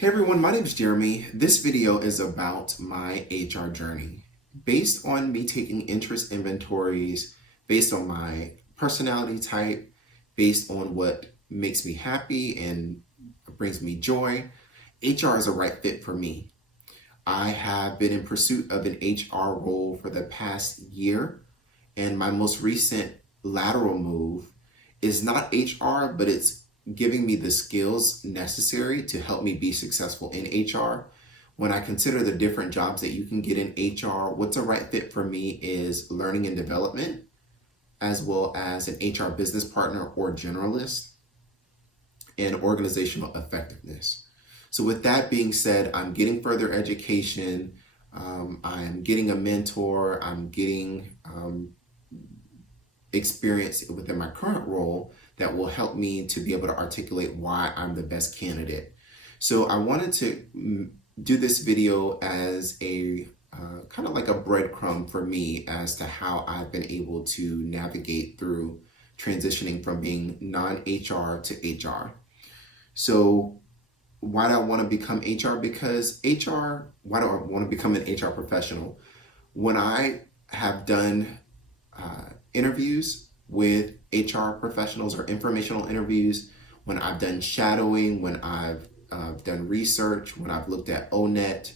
Hey everyone, my name is Jeremy. This video is about my HR journey. Based on me taking interest inventories, based on my personality type, based on what makes me happy and brings me joy, HR is a right fit for me. I have been in pursuit of an HR role for the past year, and my most recent lateral move is not HR, but it's giving me the skills necessary to help me be successful in HR. When I consider the different jobs that you can get in HR, what's a right fit for me is learning and development, as well as an HR business partner or generalist, and organizational effectiveness. So with that being said, I'm getting further education, I'm getting a mentor, I'm getting experience within my current role that will help me to be able to articulate why I'm the best candidate. So I wanted to do this video as a kind of like a breadcrumb for me as to how I've been able to navigate through transitioning from being non-HR to HR. So why do I want to become HR? Because why do I want to become an HR professional? When I have done interviews with HR professionals or informational interviews, when I've done shadowing, when I've done research, when I've looked at ONET,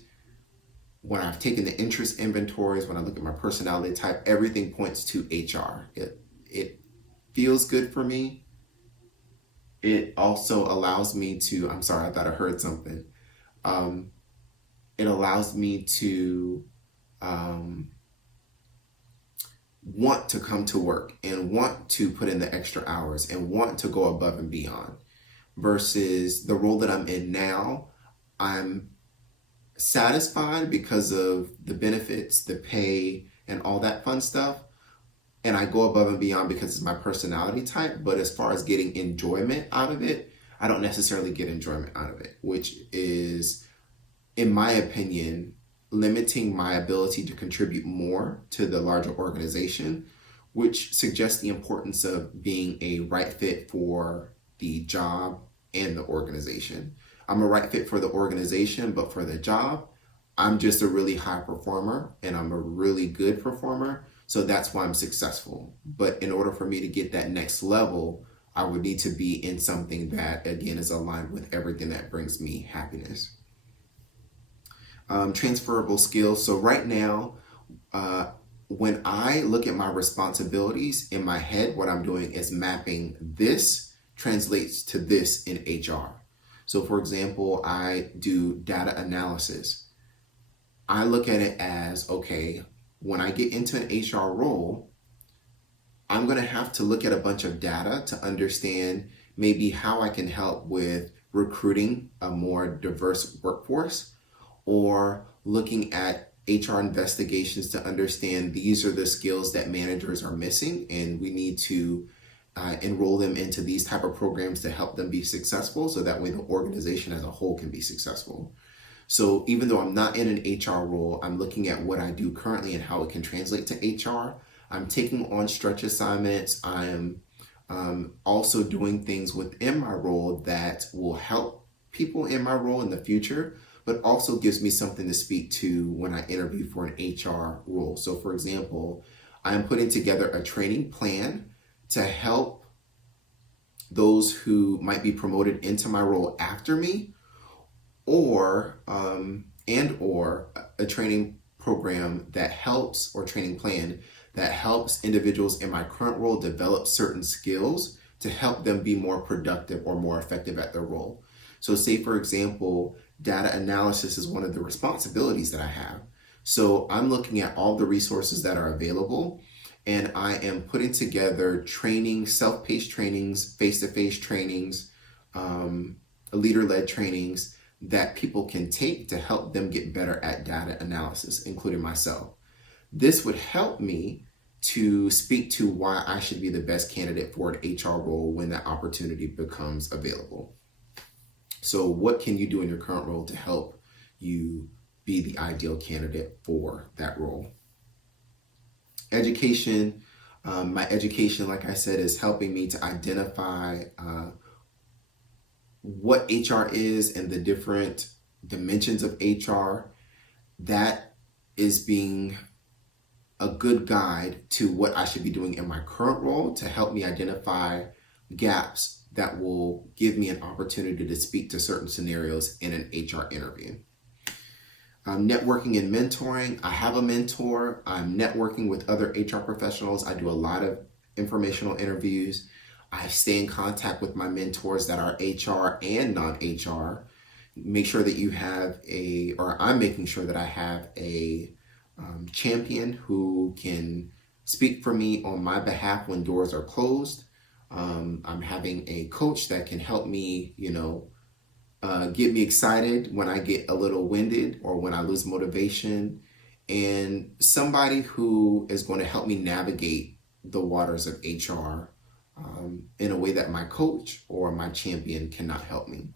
when I've taken the interest inventories, when I look at my personality type, everything points to HR. It feels good for me. It also allows me to, I'm sorry, I thought I heard something. It allows me to want to come to work and want to put in the extra hours and want to go above and beyond, versus the role that I'm in now. I'm satisfied because of the benefits, the pay, and all that fun stuff. And I go above and beyond because it's my personality type. But as far as getting enjoyment out of it, I don't necessarily get enjoyment out of it, which is, in my opinion, limiting my ability to contribute more to the larger organization, which suggests the importance of being a right fit for the job and the organization. I'm a right fit for the organization, but for the job, I'm just a really high performer and I'm a really good performer. So that's why I'm successful. But in order for me to get that next level, I would need to be in something that, again, is aligned with everything that brings me happiness. Transferable skills. So right now, when I look at my responsibilities in my head, what I'm doing is mapping this translates to this in HR. So for example, I do data analysis. I look at it as, okay, when I get into an HR role, I'm going to have to look at a bunch of data to understand maybe how I can help with recruiting a more diverse workforce, or looking at HR investigations to understand these are the skills that managers are missing and we need to enroll them into these type of programs to help them be successful, so that way the organization as a whole can be successful. So even though I'm not in an HR role, I'm looking at what I do currently and how it can translate to HR. I'm taking on stretch assignments. I'm also doing things within my role that will help people in my role in the future, but also gives me something to speak to when I interview for an HR role. So for example, I am putting together a training plan to help those who might be promoted into my role after me, or a training program that helps, or training plan that helps individuals in my current role develop certain skills to help them be more productive or more effective at their role. So say, for example, data analysis is one of the responsibilities that I have. So I'm looking at all the resources that are available, and I am putting together training, self-paced trainings, face-to-face trainings, leader-led trainings that people can take to help them get better at data analysis, including myself. This would help me to speak to why I should be the best candidate for an HR role when that opportunity becomes available. So what can you do in your current role to help you be the ideal candidate for that role? Education. My education, like I said, is helping me to identify what HR is and the different dimensions of HR, that is being a good guide to what I should be doing in my current role to help me identify gaps that will give me an opportunity to speak to certain scenarios in an HR interview. Networking and mentoring. I have a mentor. I'm networking with other HR professionals. I do a lot of informational interviews. I stay in contact with my mentors that are HR and non-HR. Make sure that you have I'm making sure that I have a champion who can speak for me on my behalf when doors are closed. I'm having a coach that can help me, get me excited when I get a little winded or when I lose motivation, and somebody who is going to help me navigate the waters of HR in a way that my coach or my champion cannot help me.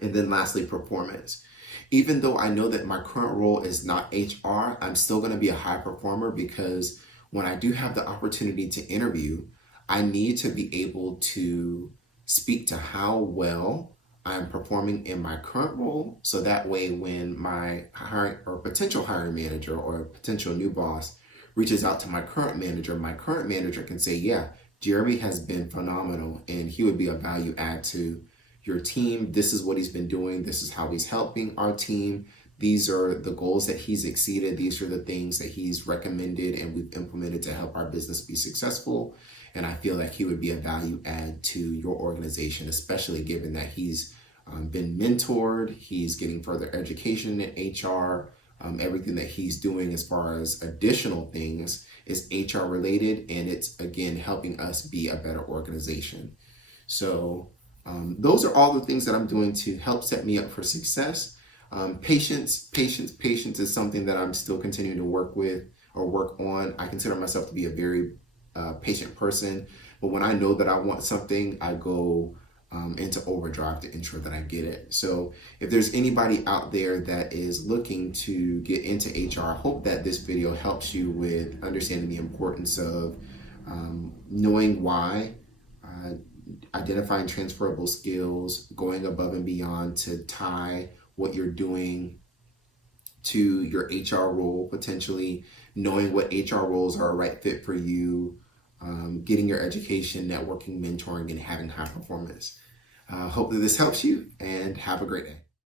And then lastly, performance. Even though I know that my current role is not HR, I'm still going to be a high performer, because when I do have the opportunity to interview, I need to be able to speak to how well I'm performing in my current role, so that way when my hiring or potential hiring manager or potential new boss reaches out to my current manager can say, yeah, Jeremy has been phenomenal and he would be a value add to your team. This is what he's been doing. This is how he's helping our team. These are the goals that he's exceeded. These are the things that he's recommended and we've implemented to help our business be successful. And I feel like he would be a value add to your organization, especially given that he's been mentored, he's getting further education in HR. Everything that he's doing as far as additional things is HR related, and it's, again, helping us be a better organization. So those are all the things that I'm doing to help set me up for success. Patience is something that I'm still continuing to work on. I consider myself to be a very patient person, but when I know that I want something, I go into overdrive to ensure that I get it. So if there's anybody out there that is looking to get into HR, I hope that this video helps you with understanding the importance of knowing why, identifying transferable skills, going above and beyond to tie what you're doing to your HR role, potentially knowing what HR roles are a right fit for you, getting your education, networking, mentoring, and having high performance. Hope that this helps you, and have a great day.